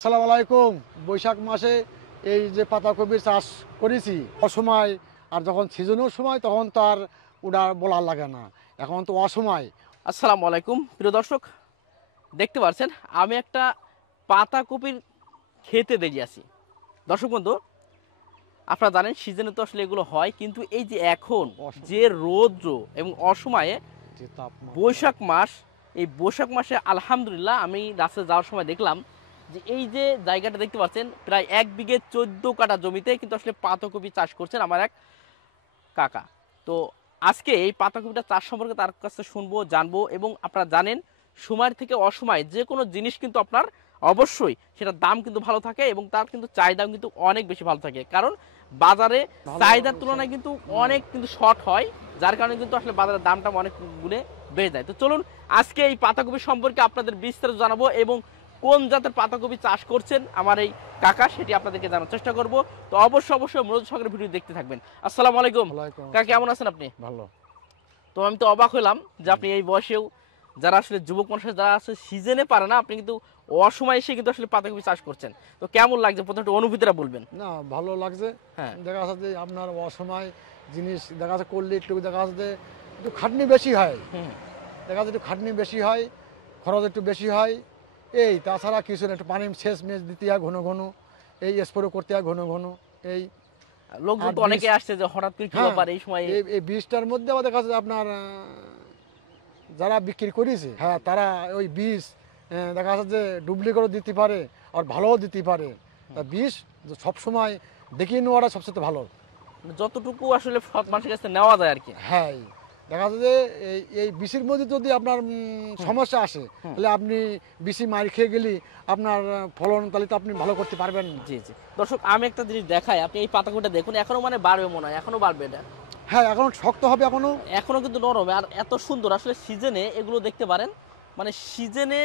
আসসালামু আলাইকুম। বৈশাখ মাসে এই যে পাতাকপির চাষ করেছি অসময়, আর যখন সিজনের সময় তখন তো আর ওটা বলার লাগে না, এখন তো অসময়। আসসালামু আলাইকুম প্রিয় দর্শক, দেখতে পাচ্ছেন আমি একটা পাতাকপির খেতে দেখে আছি। দর্শক বন্ধু, আপনারা জানেন সিজনে তো আসলে এগুলো হয়, কিন্তু এই যে এখন যে রৌদ্র এবং অসময়ে যে তাপমাত্রা, বৈশাখ মাস, এই বৈশাখ মাসে আলহামদুলিল্লাহ আমি রাস্তায় যাওয়ার সময় দেখলাম যে এই যে জায়গাটা দেখতে পাচ্ছেন প্রায় 1 বিঘে 14 কাঠা জমিতে কিন্তু আসলে পাতাকপি চাষ করছেন আমার এক কাকা। তো আজকে এই পাতাকপিটা চাষ সম্পর্কে তার কাছে শুনবো, জানবো। এবং আপনারা জানেন সময়ের থেকে অসময়ে যে কোনো জিনিস কিন্তু আপনার অবশ্যই সেটার দাম কিন্তু ভালো থাকে এবং তার কিন্তু চাহিদাও কিন্তু অনেক বেশি ভালো থাকে, কারণ বাজারে চাহিদার তুলনায় কিন্তু অনেক কিন্তু শর্ট হয়, যার কারণে কিন্তু আসলে বাজারের দামটা অনেক গুণে বেড়ে যায়। তো চলুন আজকে এই পাতাকপি সম্পর্কে আপনাদের বিস্তারিত জানাবো এবং কোন জাতের পাতাকপি চাষ করছেন আমার এই কাকা সেটি আপনাদেরকে জানার চেষ্টা করব। তো অবশ্যই মনোযোগ সহকারে ভিডিও দেখতে থাকবেন। আসসালামু আলাইকুম ওয়ালাইকুম কাকা, কেমন আসসালাম। আছেন আপনি? ভালো। তো আমি তো অবাক হলাম যে আপনি এই বয়সেও, যারা আসলে যুবক মানুষ যারা আসলে সিজনে পারে না, আপনি কিন্তু অসময়ে এসে কিন্তু আসলে পাতাকপি চাষ করছেন। তো কেমন লাগছে, প্রথমে একটু অনুভূতিটা বলবেন। না, ভালো লাগছে। হ্যাঁ। দেখা যাচ্ছে যে আপনার অসময় জিনিস দেখা যাচ্ছে করলে একটু দেখা যাচ্ছে যে একটু খাটনি বেশি হয়, হুম। দেখা যাচ্ছে একটু খাটনি বেশি হয়, খরচ একটু বেশি হয়। এই তাছাড়া কিছু না, একটু পানি সেচ মেচ দিতে হয় ঘন ঘন, এই স্প্রে করতে হয় ঘন ঘন। এই লোকজন আর তো বীজ, অনেকে আসছে যে হঠাৎ করে কি হ্যাঁ, ব্যাপার এই সময়। এই বীজটার মধ্যে আবার দেখা যাচ্ছে আপনার যারা বিক্রি করেছে, হ্যাঁ, তারা ওই বীজ দেখা যাচ্ছে যে ডুপ্লিকেটও দিতে পারে আর ভালোও দিতে পারে। তা বীজ সবসময় দেখিয়ে নেওয়াটা সবচেয়ে ভালো। যতটুকু আসলে সৎ মানুষের কাছে নেওয়া যায় আর কি। হ্যাঁ, দেখা যাচ্ছে যে এই বিষের মধ্যে যদি আপনার সমস্যা আসে, তাহলে আপনি বেশি মার খেয়ে গেলে আপনার ফলন তাহলে তো আপনি ভালো করতে পারবেন না। জি জি। দর্শক আমি একটা জিনিস দেখাই, আপনি এই পাতাকপিটা দেখুন, এখনো মানে বাড়বে মনে হয়, এখনো বাড়বে এটা। হ্যাঁ, এখন শক্ত হবে এখনো। এখনো কিন্তু নরম আর এত সুন্দর, আসলে সিজনে এগুলো দেখতে পারেন, মানে সিজনে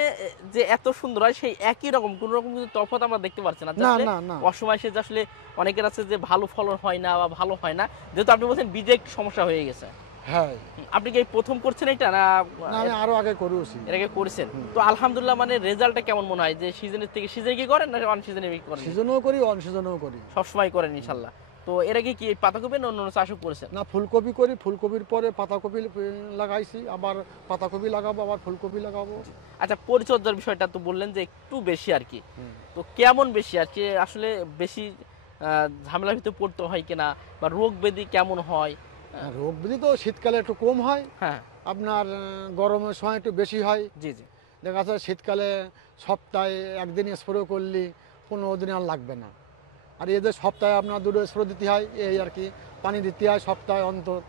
যে এত সুন্দর হয় সেই একই রকম কোন রকম কিন্তু তফাৎ আমরা দেখতে পাচ্ছি না। যে না আসলে না না। অসময় সে যে আসলে অনেকের আছে যে ভালো ফলন হয় না বা ভালো হয় না, যেহেতু আপনি বলছেন বীজে একটু সমস্যা হয়ে গেছে। হ্যাঁ, আপনি কি এই প্রথম করছেন এটা না না, আমি আরো আগে করেছি। এর আগে করেছেন? তো আলহামদুলিল্লাহ, মানে রেজাল্টটা কেমন মনে হয় যে সিজনের থেকে সিজনে কি করেন না অন সিজনে করেন? সিজনেও করি, অন সিজনেও করি। সবসময় করেন ইনশাল্লাহ। তো এর আগে কি এই পাতাকপি না অন্য চাষও করেছেন? না, ফুলকপি করি, ফুলকপির পরে পাতাকপি লাগাইছি, আবার পাতাকপি লাগাবো, আবার ফুলকপি লাগাবো। আচ্ছা, পরিচর্যার বিষয়টা তো বললেন যে একটু বেশি আর কি। হুম। তো কেমন বেশি আর কি, আসলে বেশি ঝামেলার ভিতরে পড়তে হয় কিনা, বা রোগ ব্যাধি কেমন হয়? রোগ ব্যাধি তো শীতকালে একটু কম হয়, হ্যাঁ। আপনার গরমের সময় একটু বেশি হয়। জি জি। দেখা যাচ্ছে শীতকালে সপ্তাহে একদিন স্প্রে করলে 15 দিন আর লাগবে না। আর এদের সপ্তাহে আপনার 2টো স্প্রে দিতে হয়, এই আর কি। পানি দিতে হয় সপ্তাহে অন্তর।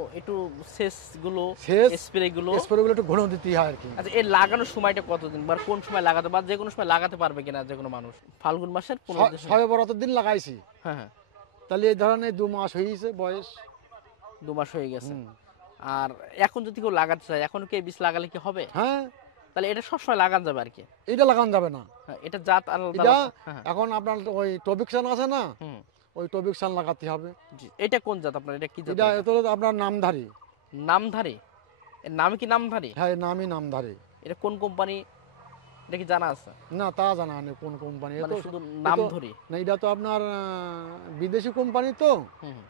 ও একটু সেচ গুলো, সেচ স্প্রে গুলো। স্প্রেগুলো একটু ঘন দিতে হয় আর কি। আচ্ছা, এর লাগানোর সময়টা কতদিন বা কোন সময় লাগাতে, বা যে কোনো সময় লাগাতে পারবে কিনা যে কোনো মানুষ? ফাল্গুন মাসের 15 দিন? শবে বরাতের দিন লাগাইছি, হ্যাঁ হ্যাঁ। তাহলে এই ধরনের 2 মাস হয়েছে বয়স। 2 মাস হয়ে গেছে। হুম। আর এখন যদি কেউ লাগাতে চায়, এখন কি এই বীজ লাগালে কি হবে? হ্যাঁ, তাহলে এটা সবসময় লাগানো যাবে আর কি? এটা লাগানো যাবে না। হ্যাঁ, এটা জাত আলাদা এটা আলাদা। হ্যাঁ। এখন আপনার ওই টপিকশান আছে না, হুম। ওই টপিকশান লাগাতে হবে। জি, এটা কোন জাত আপনার, এটা কি জাত? এটা এত আপনার নামধারী। নামধারী? এর নাম কি নামধারী? হ্যাঁ, নামই নামধারী। এটা কোন কোম্পানি, এটা কি জানা আছে? না, তা জানা নেই কোন কোম্পানি। মানে শুধু নাম ধরি? না, এটা তো আপনার বিদেশি কোম্পানি তো। হুম।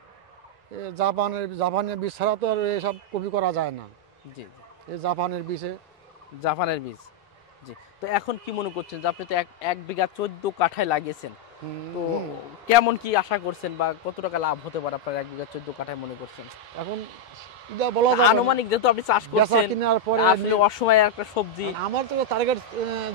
জাপানের বীজ ছাড়া তো আর এসব কপি করা যায় না। জি জি। এই জাপানের বীজে। জাপানের বীজ। জি। তো এখন কি মনে করছেন যে আপনি তো 1 বিঘা 14 কাঠায় লাগিয়েছেন, তো কেমন কি আশা করছেন বা কত টাকা লাভ হতে পারে আপনার 1 বিঘা 14 কাঠায় মনে করছেন? এখন এটা বলা যাবে না। আনুমানিক, যেহেতু আপনি চাষ বেচা করছেন, কেনার পরে আসলে অসময়ে একটা সবজি আমার তো টার্গেট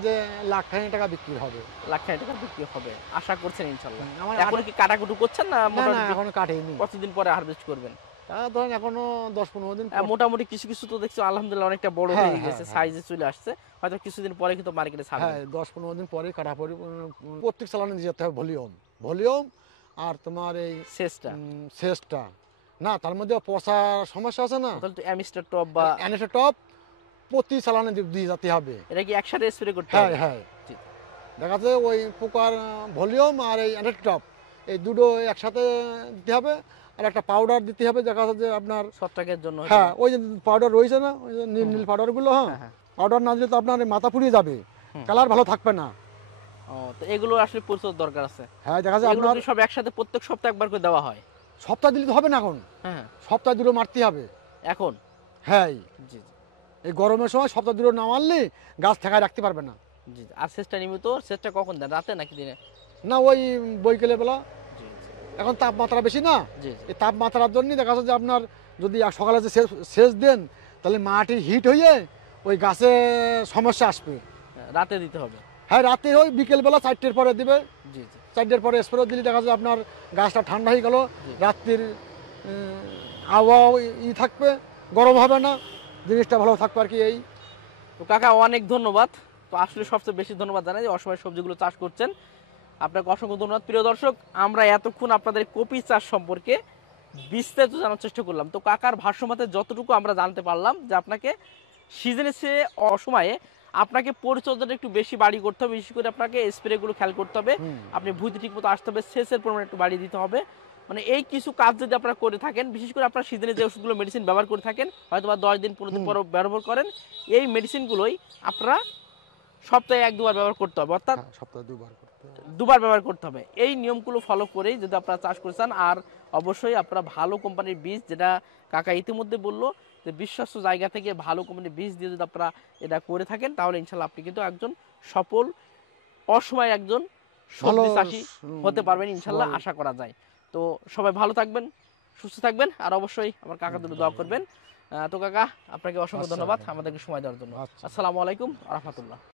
যে লাখ খানিক টাকা বিক্রি হবে। লাখ খানিক টাকা বিক্রি হবে আশা করছেন ইনশাল্লাহ? আমার এখন কি কাটাকুটু করছেন না না না, মোটামুটি এখন কাটেনি। কতদিন পরে হারভেস্ট করবেন? তা ধরেন এখনো 10-15 দিন পর। মোটামুটি কিছু কিছু তো দেখছি আলহামদুলিল্লাহ অনেকটা বড় হ্যাঁ, হয়ে হ্যাঁ, গেছে, হ্যাঁ। সাইজে চলে আসছে, হয়তো কিছুদিন পরে কিন্তু মার্কেটে ছাড়বে। হ্যাঁ, 10-15 দিন পরে কাটা পরে প্রত্যেক চালানে যেতে হবে ভলিউম ভলিউম। আর তোমার এই শেষটা শেষটা না, তার মধ্যে পচা সমস্যা আছে না, তাহলে তো অ্যামিস্টার টপ বা অ্যানেটা টপ প্রতি চালানে দিয়ে যেতে হবে। এটা কি একসাথে স্প্রে করতে হ্যাঁ হবে? হ্যাঁ, জি। দেখা যাচ্ছে ওই পোকার ভলিউম আর এই অ্যানেটা টপ, এই দুটো একসাথে দিতে হবে। আর একটা পাউডার দিতে হবে, দেখা যাচ্ছে যে আপনার, ছত্রাকের জন্য হয়তো। হ্যাঁ, ওই যে পাউডার রয়েছে না, ওই যে নীল নীল পাউডারগুলো, হ্যাঁ, হ্যাঁ হ্যাঁ। পাউডার না দিলে তো আপনার এই মাথা পুড়িয়ে যাবে, হুম। কালার ভালো থাকবে না। ও ও, তো এগুলো আসলে প্রচুর দরকার আছে। হ্যাঁ দেখা যায় এগুলো আপনার কি সব একসাথে প্রত্যেক সপ্তাহে একবার করে দেওয়া হয়? সপ্তাহ দিলে তো হবে না এখন, হ্যাঁ, সপ্তাহ দুটো মারতেই হবে। এখন? হ্যাঁ জি, জি, এই গরমের সময় সপ্তাহ দুটো না মারলে গাছ ঠেকায় রাখতে পারবে না। জি। আর সেচটা নিয়মিত, সেচটা কখন দেন? রাতে নাকি দিনে? না ওই বৈকালে বেলা, জি, এখন তাপমাত্রা বেশি না, জি, জি, এই তাপমাত্রার জন্যই দেখা যাচ্ছে যে আপনার যদি সকালে যে সেচ দেন তাহলে মাটি হিট হয়ে ওই গাছে সমস্যা আসবে। হ্যাঁ, রাতে দিতে হবে। হ্যাঁ রাতে ওই বিকেলবেলা 4টের পরে দিবে, জি, জি, 4টের পরে স্প্রে দিলে দেখা যায় আপনার গাছটা ঠান্ডা হয়ে গেল, জি। রাত্রির আবহাওয়া থাকবে, গরম হবে না, জিনিসটা ভালো থাকবে আর কি। এই তো কাকা অনেক ধন্যবাদ। তো আসলে সবচেয়ে বেশি ধন্যবাদ জানাই যে অসময় সবজিগুলো চাষ করছেন। আপনাকে অসংখ্য ধন্যবাদ। প্রিয় দর্শক, আমরা এতক্ষণ আপনাদের কপি চাষ সম্পর্কে বিস্তারিত জানার চেষ্টা করলাম। তো কাকার ভাষ্যমতে যতটুকু আমরা জানতে পারলাম যে আপনাকে সিজনে সে অসময়ে আপনাকে পরিচর্যাটা একটু বেশি বাড়ি করতে হবে, বিশেষ করে আপনাকে স্প্রেগুলো খেয়াল করতে হবে, আপনি ভুঁইতে ঠিক মতো আসতে হবে, সেচের পরিমাণ একটু বাড়িয়ে দিতে হবে। মানে এই কিছু কাজ যদি আপনারা করে থাকেন, বিশেষ করে আপনার সিজনে যে ওষুধগুলো মেডিসিন ব্যবহার করে থাকেন, হয়তো বা 10 দিন 15 দিন পর ব্যবহার করেন, এই মেডিসিনগুলোই আপনারা সপ্তাহে 1-2 বার ব্যবহার করতে হবে, অর্থাৎ হ্যাঁ, সপ্তাহে 2বার করতে হবে। 2 বার ব্যবহার করতে হবে। এই নিয়মগুলো ফলো করেই যদি আপনারা চাষ করে চান, আর অবশ্যই আপনারা ভালো কোম্পানির বীজ, যেটা কাকা ইতিমধ্যে বললো যে বিশ্বস্ত জায়গা থেকে ভালো কোম্পানির বীজ দিয়ে যদি আপনারা এটা করে থাকেন, তাহলে ইনশাল্লাহ আপনি কিন্তু একজন সফল অসময়ে একজন ভালো সবজি চাষি হতে পারবেন ইনশাল্লাহ, সবাই- আশা করা যায়। তো সবাই ভালো থাকবেন, সুস্থ থাকবেন, আর অবশ্যই আমার কাকার জন্য দোয়া করবেন। তো কাকা, আপনাকে অসংখ্য আচ্ছা, ধন্যবাদ আমাদেরকে সময় দেওয়ার জন্য। আচ্ছা। আসসালামু আলাইকুম ওয়া রাহমাতুল্লাহ।